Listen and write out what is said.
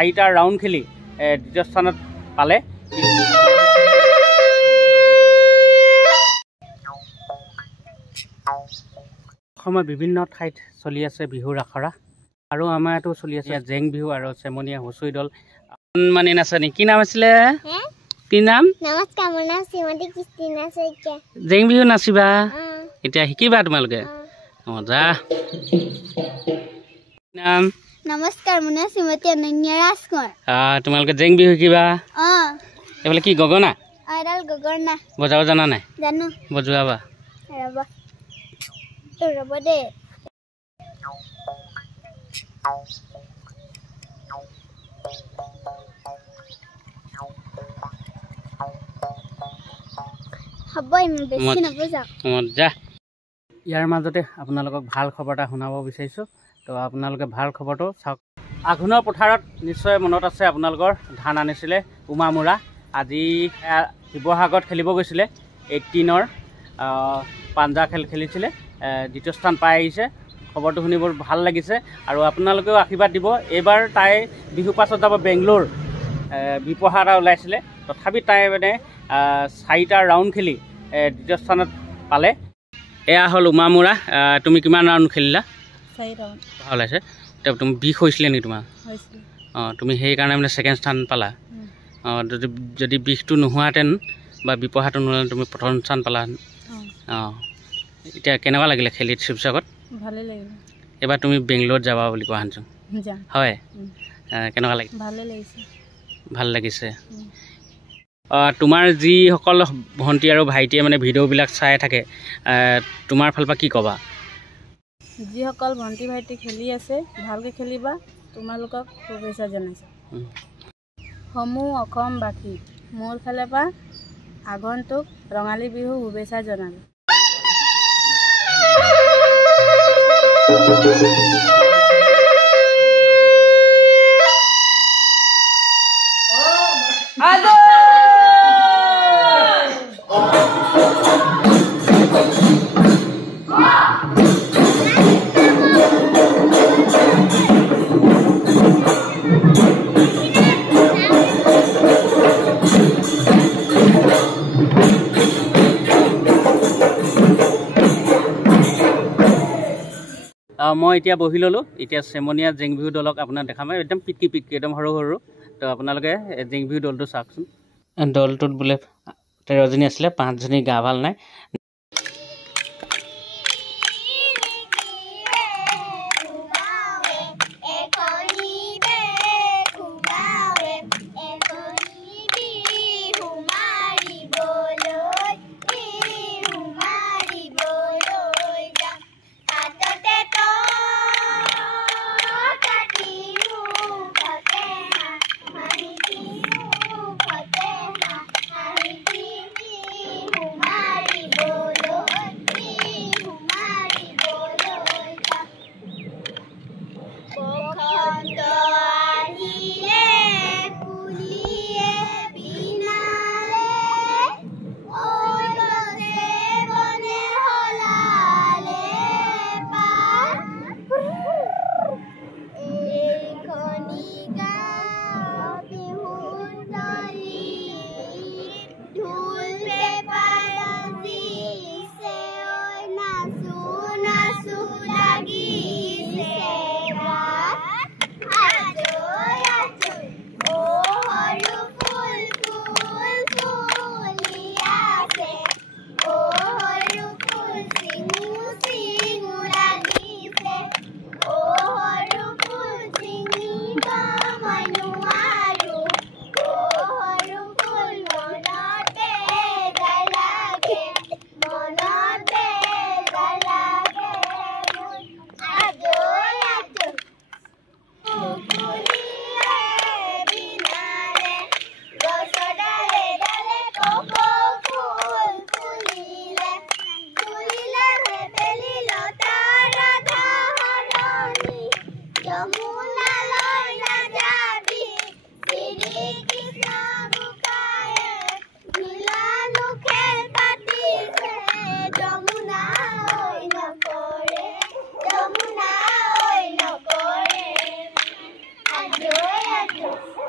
4টা ৰাউণ্ড খেলি দ্বিতীয় স্থানত পালে। অসমৰ বিভিন্ন ঠাইত চলি আছে বিহুৰ আখৰা আৰু আমাৰ ইয়াতো চলি আছে জেং বিহু আৰু চেমনীয়া হুঁচৰি দল মানে নাচে নি কি নাম আছিলে কি নাম? নমস্কাৰ, মোৰ নাম শ্ৰীমতী কৃষ্টিনা শইকীয়া। জেং বিহু নাচিবা এতিয়া শিকিবা তোমালোকে যা। নাম? নমস্কাৰ, মোৰ নাম শ্ৰীমতী অনন্যা ৰাজকুমাৰ। তোমালোকে জেং বিহু শিকিবা এইফালে কি গগনা এডাল গগনা বজাব জানা নাই? জানো। বজোৱাবা ৰ'ব দেই। হ'ব ইমান বেছি নবজাওক যা। ইয়াৰ মাজতে আপোনালোকক ভাল খবৰ এটা শুনাব বিচাৰিছোঁ। তো আপোনালোকে ভাল খবৰটো চাওক। আঘোণৰ পথাৰত নিশ্চয় মনত আছে আপোনালোকৰ ধান আনিছিলে উমামুৰা। আজি শিৱসাগৰত খেলিব গৈছিলে 18ৰ পাঞ্জা খেল খেলিছিলে, দ্বিতীয় স্থান পাই আহিছে। খবৰটো শুনি বৰ ভাল লাগিছে আৰু আপোনালোকেও আশীৰ্বাদ দিব। এইবাৰ তাই বিহু পাছত যাব বেংগলোৰ, বিপহা এটা ওলাইছিলে, তথাপি তাই মানে 4টা ৰাউণ্ড খেলি দ্বিতীয় স্থানত পালে। এয়া হ'ল উমামুৰা। তুমি কিমান ৰাউণ্ড খেলিলা? 4 ৰাউণ্ড ওলাইছে। তুমি বিষ হৈছিলে নেকি তোমাৰ? তুমি সেইকাৰণে মানে ছেকেণ্ড স্থান পালা। যদি বিষটো নোহোৱাহেঁতেন বা বিপহাটো নহ'লে তুমি প্ৰথম স্থান পালা। এতিয়া কেনেকুৱা লাগিলে খেলি শিৱসাগৰত? ভালেই লাগিলে। এইবাৰ তুমি বেংগলোৰত যাবা বুলি কোৱা শুনিছোঁ, হয়? কেনেকুৱা লাগিল? ভাল লাগিছে। তোমাৰ যিসকল ভণ্টি আৰু ভাইটিয়ে মানে ভিডিঅ'বিলাক চাই থাকে, তোমাৰ ফালৰ পৰা কি ক'বা? যিসকল ভণ্টি ভাইটি খেলি আছে ভালকৈ খেলিবা, তোমালোকক শুভেচ্ছা জনাইছোঁ। সমূহ অসমবাসী মোৰ ফালৰ পৰা আগন্তুক ৰঙালী বিহু শুভেচ্ছা জনালোঁ। মই এতিয়া বহি ল'লোঁ। এতিয়া চেমনীয়া জেং বিহু দলক আপোনাক দেখাম। একদম পিটকি একদম সৰু সৰু। তো আপোনালোকে জেং বিহু দলটো চাওকচোন। দলটোত বোলে 13জনী আছিলে, 5জনী গা ভাল নাই। আছে।